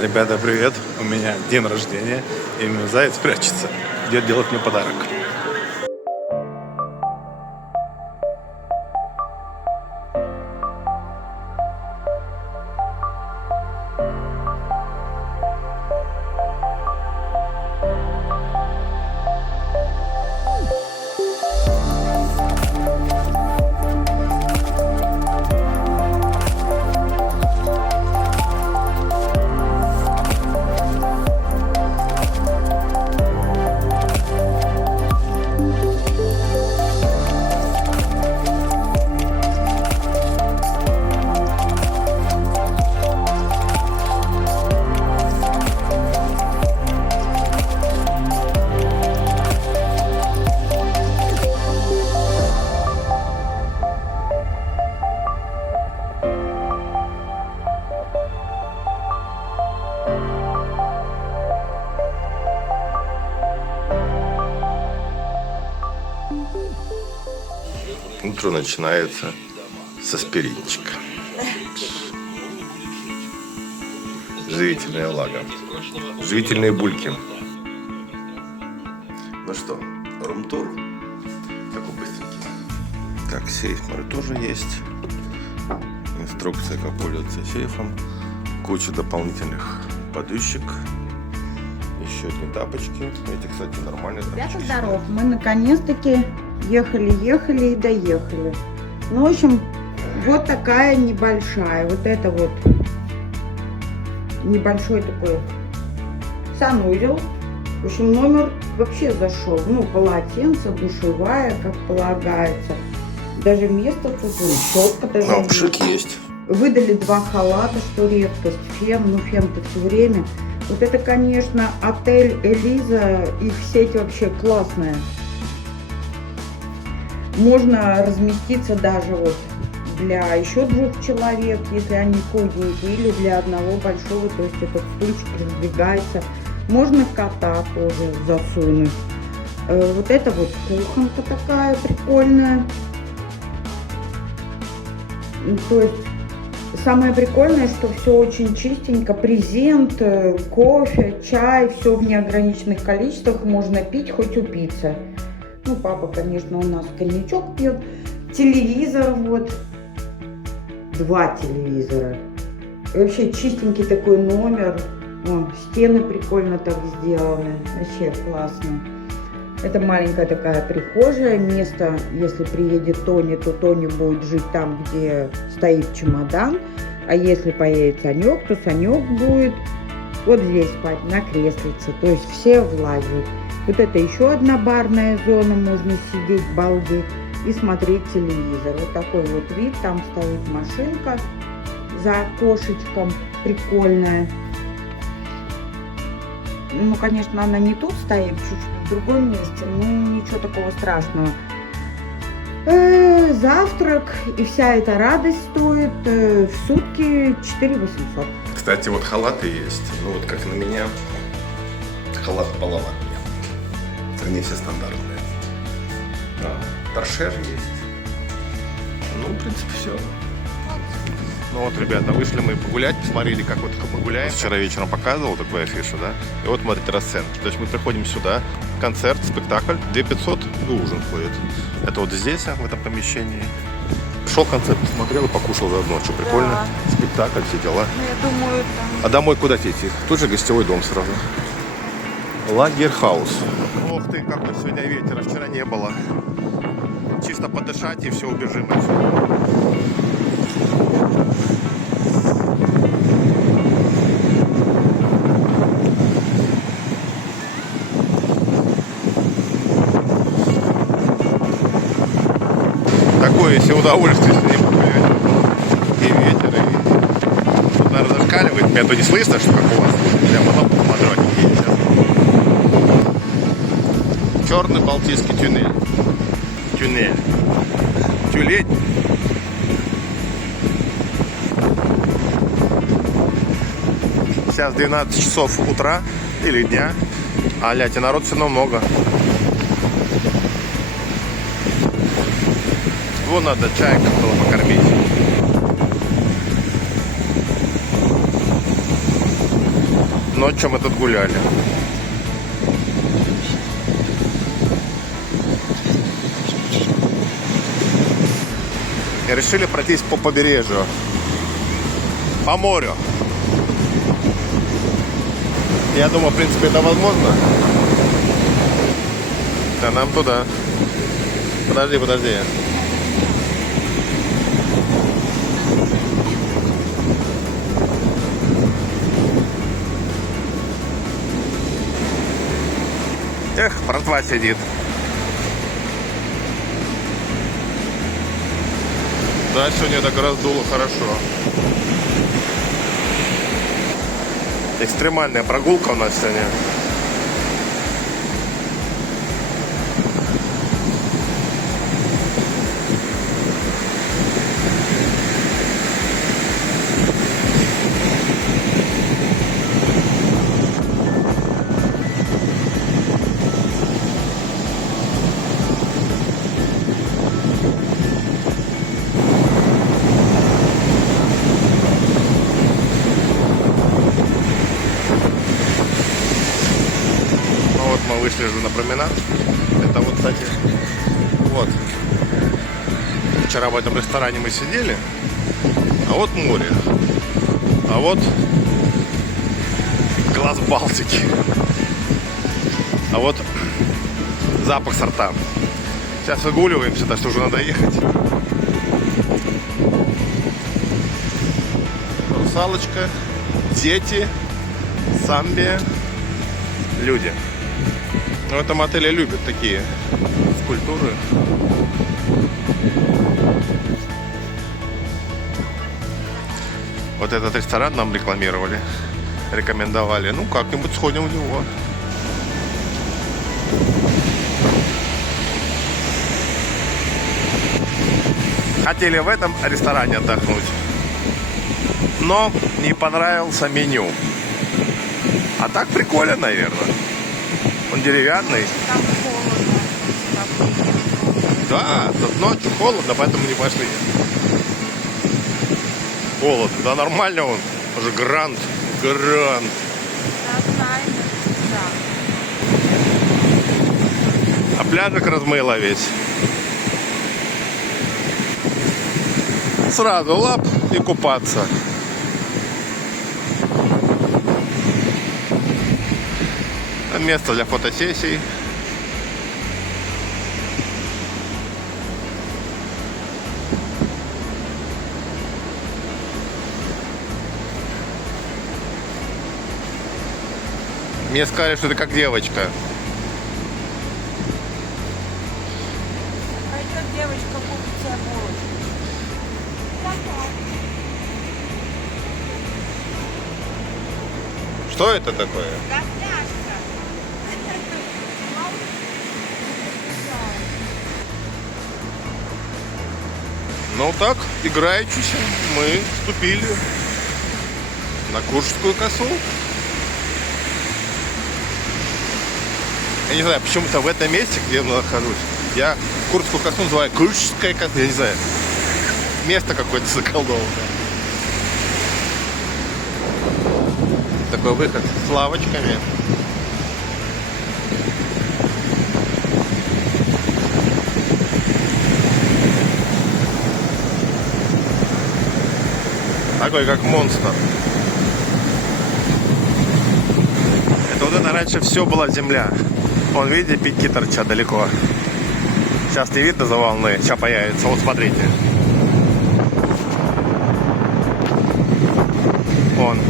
Ребята, привет! У меня день рождения, и мой заяц прячется. Идет делать мне подарок. Утро начинается с аспиринчика. Живительная влага. Живительные бульки. Ну что, рум-тур? Такой быстренький. Так, сейф, смотрю, тоже есть. Инструкция, как пользоваться сейфом. Куча дополнительных подушек. Еще одни тапочки. Эти, кстати, нормальные тапочки. Ребята, здоров. Мы наконец-таки ехали и доехали. Ну, в общем, вот такая небольшая. Вот это вот небольшой такой санузел. В общем, номер вообще зашел. Ну, полотенце, душевая, как полагается. Даже место тут, щетка даже. Ковшик есть. Выдали 2 халата, что редкость. Фен, ну фен-то все время. Вот это, конечно, отель Элиза, их сеть вообще классная. Можно разместиться даже вот для еще 2 человек, если они худенькие, или для одного большого, то есть этот стульчик раздвигается. Можно кота тоже засунуть. Вот это вот кухонка такая прикольная. То есть самое прикольное, что все очень чистенько, презент, кофе, чай, все в неограниченных количествах, можно пить, хоть упиться. Ну, папа, конечно, у нас коньячок пьет. Телевизор вот, 2 телевизора. И вообще чистенький такой номер. Вон, стены прикольно так сделаны, вообще классно. Это маленькая такая прихожая, место, если приедет Тони, то Тони будет жить там, где стоит чемодан. А если поедет Санек, то Санек будет вот здесь спать, на креслице. То есть все влазят. Вот это еще одна барная зона, можно сидеть, балдеть и смотреть телевизор. Вот такой вот вид, там стоит машинка за окошечком, прикольная. Ну, конечно, она не тут стоит, чуть-чуть в другом месте, но ничего такого страшного. Завтрак и вся эта радость стоит в сутки 4800. Кстати, вот халаты есть. Ну вот как на меня. Халат половатый. Они все стандартные. Торшер есть. Ну, в принципе, все. Ну вот, ребята, вышли мы погулять, посмотрели, как вот мы гуляем. Вчера вечером показывал такую афишу, да? И вот, смотрите, расценки. То есть мы приходим сюда, концерт, спектакль, 2500 и ужин входит. Это вот здесь, в этом помещении. Шел концерт, посмотрел и покушал заодно. Что, прикольно? Да. Спектакль, все дела. Ну, я думаю, там... А домой куда идти? Тут же гостевой дом сразу. Лагерхаус. Ох ты, какой сегодня ветер, вчера не было. Чисто подышать и все, убежим. Такое себе удовольствие с ним погулять. И ветер, и... Тут, наверное, зашкаливает. Меня то не слышно, что как у вас. Прямо на помадрать. Черный Балтийский туннель. Тюлень. Сейчас 12 часов утра или дня. А, и народ все равно много. Его надо чаем было покормить. ночью мы тут гуляли. И решили пройтись по побережью. По морю. Я думаю, в принципе, это возможно. Да нам туда. Подожди. Эх, братва сидит. Да, сегодня так раздуло хорошо. Экстремальная прогулка у нас сегодня. Мы вышли уже на променад. Это вот, кстати, вот. Вчера в этом ресторане мы сидели. А вот море. А вот глаз Балтики. А вот запах сорта. Сейчас выгуливаемся, так что уже надо ехать. Русалочка, дети, Самбия, люди. В этом отеле любят такие скульптуры. Вот этот ресторан нам рекламировали, рекомендовали. Ну, как-нибудь сходим в него. Хотели в этом ресторане отдохнуть, но не понравился меню. А так прикольно, наверное. Он деревянный. Там холодно. Да, тут ночью холодно, поэтому не пошли. Холодно, да нормально он. Уже грант. Да, знаем, да. А пляжик размыло весь. Сразу лап и купаться. Место для фотосессий. Мне сказали, что ты как девочка. Пойдет девочка купить себе булочку. Что это такое? Ну так, играючись, мы вступили на Куршскую косу. Я не знаю, почему-то в этом месте, где я нахожусь, я Куршскую косу называю Куршская коса. Я не знаю, место какое-то заколдованное. Такой выход с лавочками. Такой как монстр. Это вот это раньше все была земля. Вон, видите, пики торчат далеко. Сейчас не видно за волны. Сейчас появится. Вот смотрите. Вон.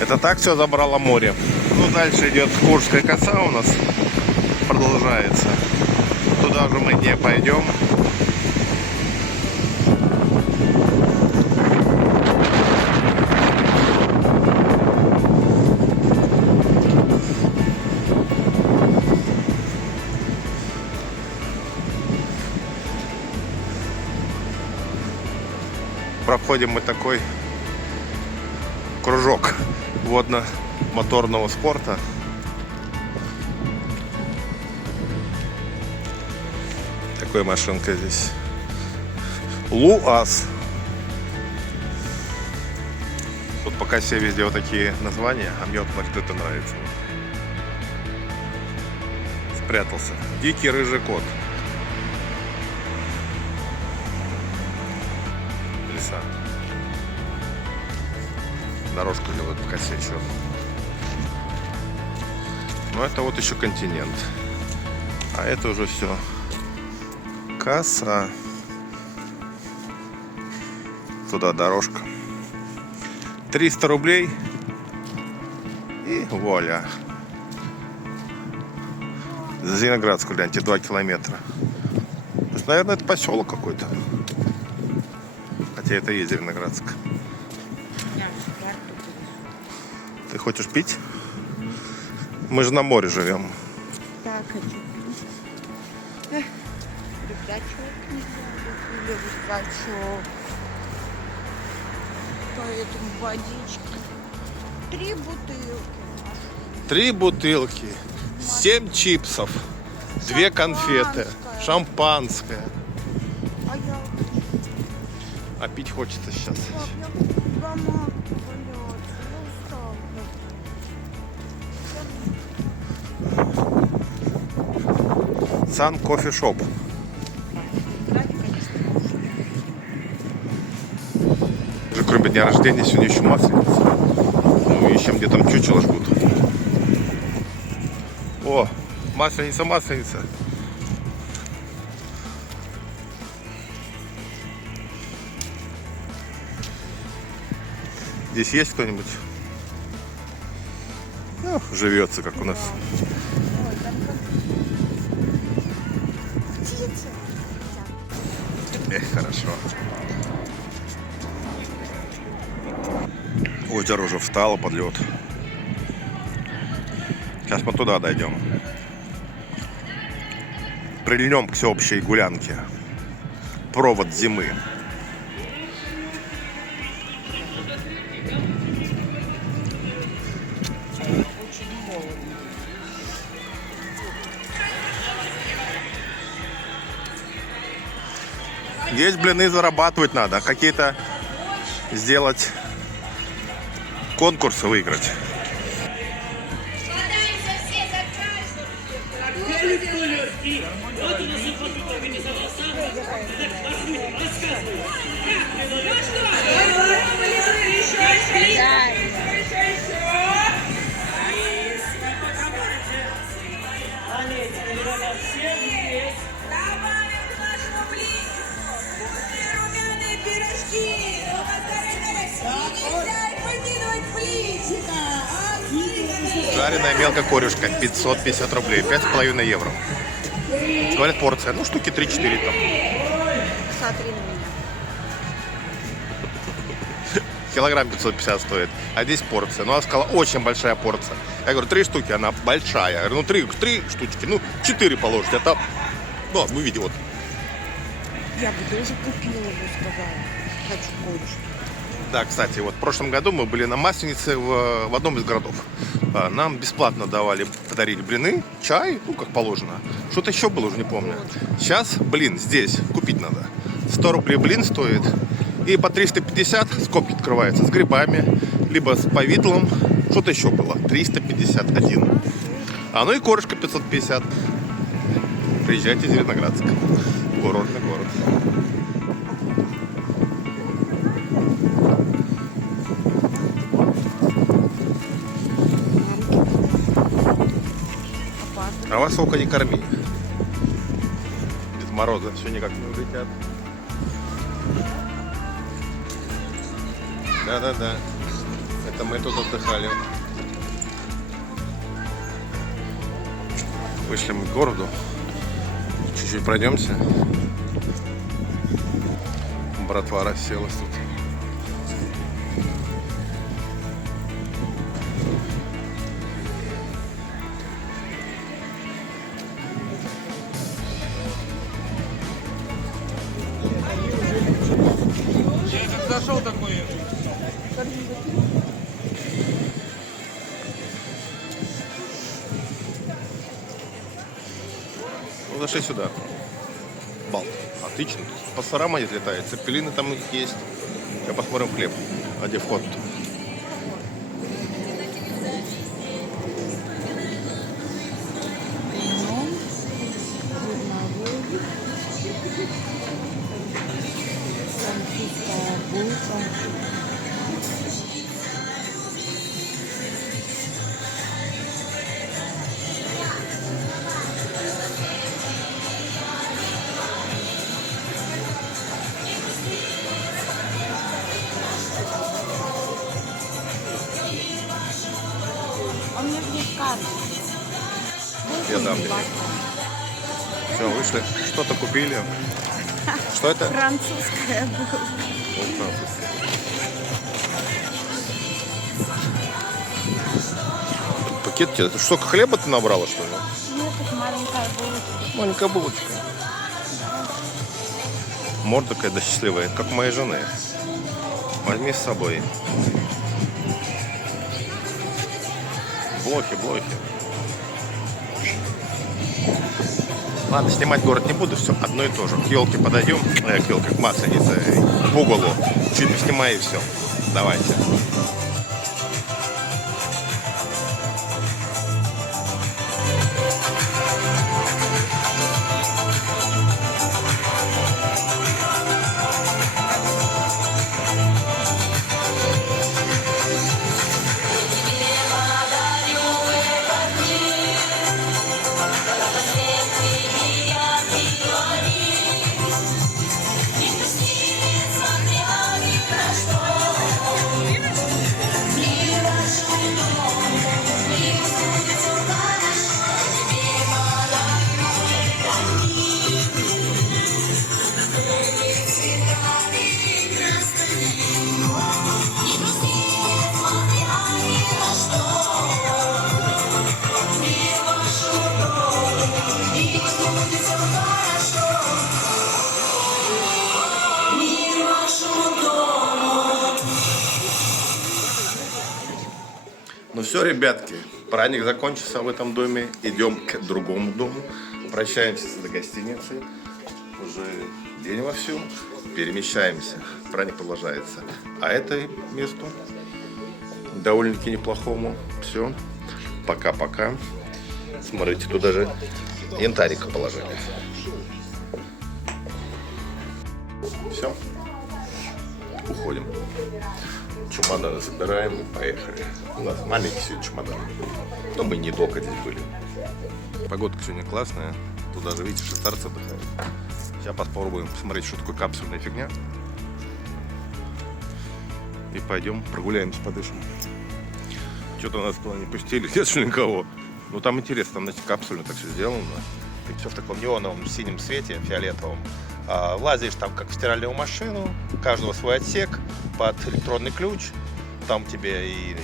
Это так все забрало море. Ну, дальше идет Куршская коса у нас. Продолжается. Туда же мы не пойдем. Проходим мы такой кружок водно-моторного спорта. Такая машинка здесь. ЛУАЗ. пока все везде вот такие названия, а мне вот, смотри, это нравится. Спрятался. Дикий рыжий кот. Леса. Дорожку делают по косе еще. Но это вот еще континент. А это уже все. Касса. Туда дорожка. 300 рублей. И вуаля. За Зеленоградскую гляньте, 2 километра. То есть, наверное, это поселок какой-то. Хотя это и есть Зеленоградск. Ты хочешь пить? Мы же на море живем. Так, хочу пить. Рюкзачок или рюкзачок. Поэтому водички. 3 бутылки. 3 бутылки, 7 чипсов, 2 конфеты, шампанское. А я А пить хочется сейчас. дома гулять. Я устала. Сан кофе шоп. Уже кроме дня рождения сегодня еще масленица. Ну и ищем, где там чучело жгут. О, масленица, масленица. Здесь есть кто-нибудь? Ну, живется, как у нас. Эх, хорошо. Озеро уже встало под лед. Сейчас мы туда дойдем. Прильнем к всеобщей гулянке. Провод зимы. Здесь блины зарабатывать надо. Какие-то сделать конкурсы, выиграть. Жареная мелкая корюшка, 550 рублей, 5,5 евро. Говорят, порция, ну штуки 3-4 там. Смотри на меня. Килограмм 550 стоит, а здесь порция. Ну, она сказала, очень большая порция. Я говорю, 3 штуки, она большая. Я говорю, ну 3 штучки, ну 4 положите. А там, ну, вы видите, вот. Я бы тоже купила бы, сказала. Хочу корюшки. Да, кстати, вот в прошлом году мы были на Масленице в одном из городов. Нам бесплатно подарили блины, чай, ну, как положено. Что-то еще было, уже не помню. Сейчас блин здесь купить надо. 100 рублей блин стоит. И по 350 скобки открываются с грибами, либо с повидлом. Что-то еще было. 351. А ну и корышка 550. Приезжайте в Зеленоградск. Курортный город. А вас сколько не корми. Без мороза все никак не улетят. Да-да-да. Это мы тут отдыхали. Вышли мы к городу. Чуть-чуть пройдемся. Братва расселась тут. Зашел такой. Ну, зашли сюда. Балт. Отлично. Пасторама не летает. Цепелины там есть. Я посмотрим хлеб. А где вход? Я дам тебе. Все, вышли. Что-то купили. Что это? Французская булка. Вот французская. Пакет тебе. Это что, хлеба ты набрала, что ли? Нет, это маленькая булочка. Маленькая булочка. Морда какая-то счастливая, как у моей жены. Возьми с собой. Блохи. Ладно, снимать город не буду, все одно и то же. К елке подойдем, к елке, к масленице, к уголу. Чуть снимай и все. Давайте. Ну все, ребятки, праздник закончился в этом доме. Идем к другому дому. Прощаемся до гостиницы. Уже день вовсю. Перемещаемся. Праздник продолжается. А это месту довольно-таки неплохому. Все. Пока-пока. Смотрите, тут даже янтарика положили. Все. Уходим. Чемоданы забираем и поехали. У нас маленький сегодня чемодан. Но мы недолго здесь были. Погодка сегодня классная. Тут даже, видите, швейцарцы отдыхают. Сейчас попробуем посмотреть, что такое капсульная фигня. И пойдем прогуляемся, подышим. Что-то нас туда не пустили, нет что никого. Ну там интересно, там, знаете, капсульно так все сделано. И все в таком неоновом синем свете, фиолетовом. Лазишь там как в стиральную машину, у каждого свой отсек под электронный ключ, там тебе и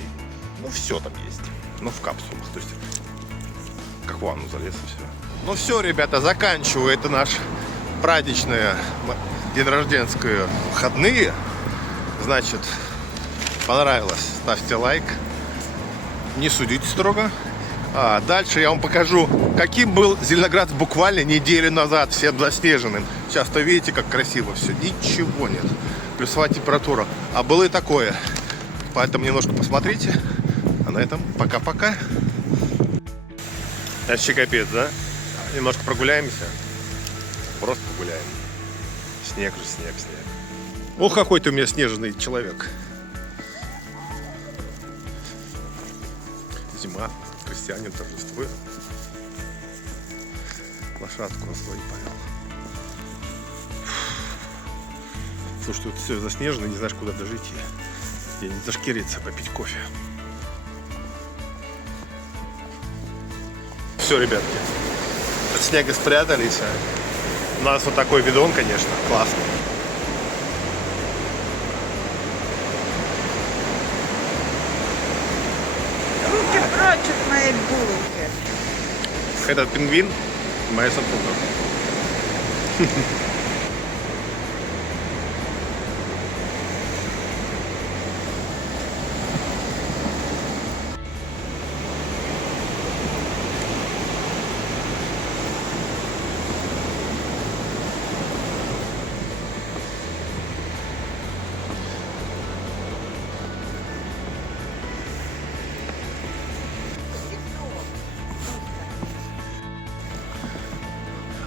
ну все там есть, ну в капсулах, то есть как в ванну залез и все. Ну все, ребята, заканчиваю это наш праздничные день рожденские выходные. Значит, понравилось, ставьте лайк, не судите строго. А дальше я вам покажу, каким был Зеленоград буквально неделю назад, всем заснеженным. Сейчас-то видите, как красиво все. Ничего нет. Плюсовая температура. А было и такое. Поэтому немножко посмотрите. А на этом пока-пока. Вообще капец, да? Немножко прогуляемся. Просто погуляем. Снег же, снег. Ох, какой ты у меня снежный человек. Зима. Крестьянин торжествует. Лошадку на свой повел. Слушай, тут все заснежено, не знаешь, куда даже идти. Я не зашкериться, попить кофе. Все, ребятки. От снега спрятались. У нас вот такой видон, конечно, классный. Руки прочь от моей булки. Этот пингвин моя супруга.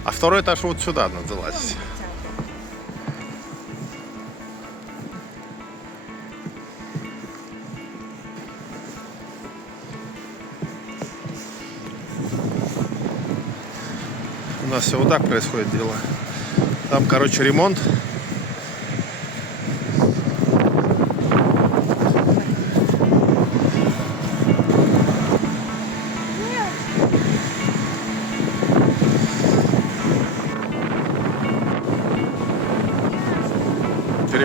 А второй этаж вот сюда надо залазить. У нас все вот так происходит дело. Там, короче, ремонт.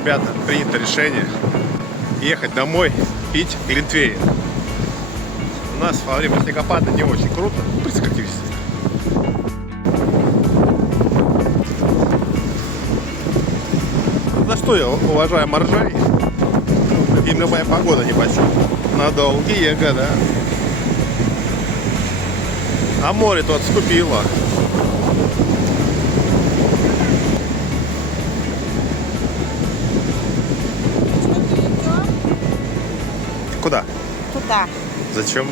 ребята, принято решение ехать домой пить глинтвейн. У нас во время снегопада не очень круто, в принципе, как и везде. За что я уважаю моржей? Им любая погода нипочем. На долгие года. А море-то отступило. Куда? Туда. Зачем?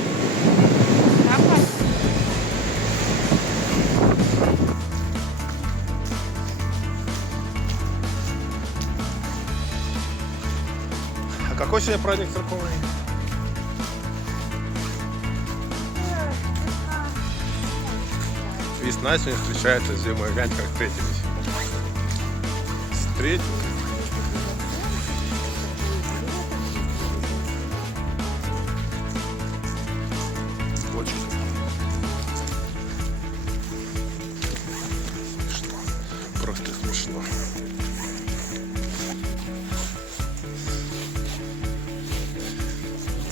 А какой сегодня праздник церковный? Весна сегодня встречается с зимой. Гляньте, как встретились. Встретились. Очень смешно. Просто смешно.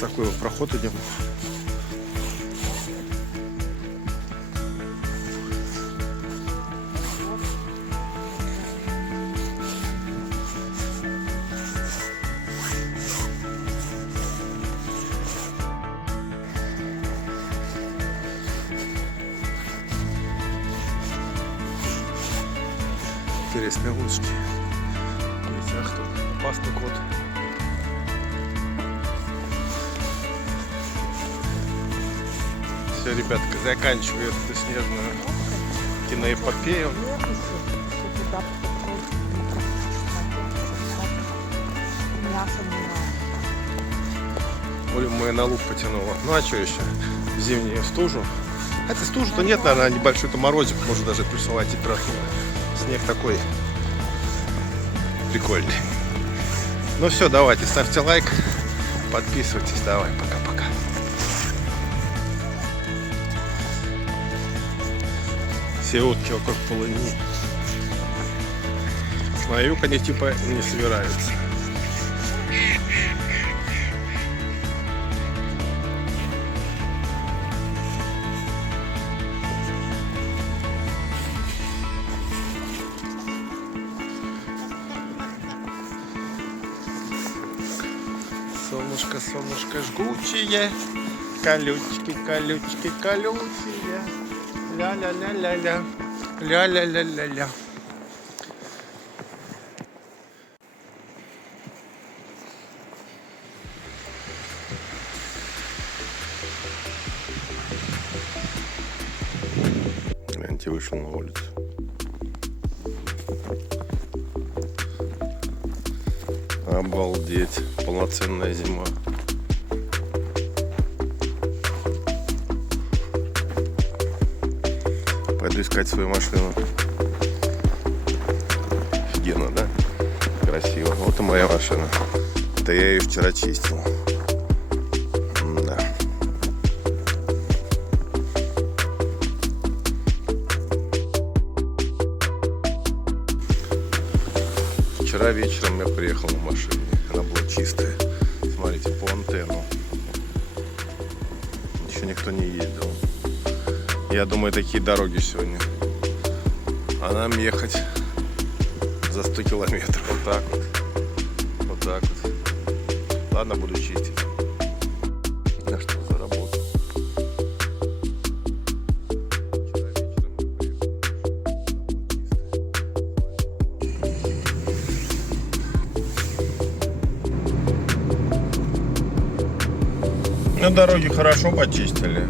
Такой вот проход идем. Интересные лодочки. Ах, тут опасный кот. Все, ребятка, заканчиваю эту снежную киноэпопею. Олю мы на луг потянула. Ну а что еще? В зимнюю стужу. Хотя стужу-то нет, наверное, небольшой-то морозик, может даже плюсовая температура. Снег такой прикольный. Ну все, давайте, ставьте лайк, подписывайтесь, давай, пока-пока. Все утки вокруг полыни. На юг они типа не собираются. Солнышко, солнышко жгучее, колючки, колючки, колючие. Ля-ля-ля-ля-ля, ля-ля-ля-ля-ля. Гляньте, вышел на улицу. Обалдеть, полноценная зима. Пойду искать свою машину. Офигенно, да? Красиво. Вот и моя машина. Это я ее вчера чистил. Да. Вчера вечером я приехал на машине. Она была чистая. Смотрите, по антенну. Еще никто не ездил. Я думаю, такие дороги сегодня. А нам ехать за 100 километров. Вот так вот. Вот так вот. Ладно, буду чистить. Да что за работа. Ну, дороги хорошо почистили.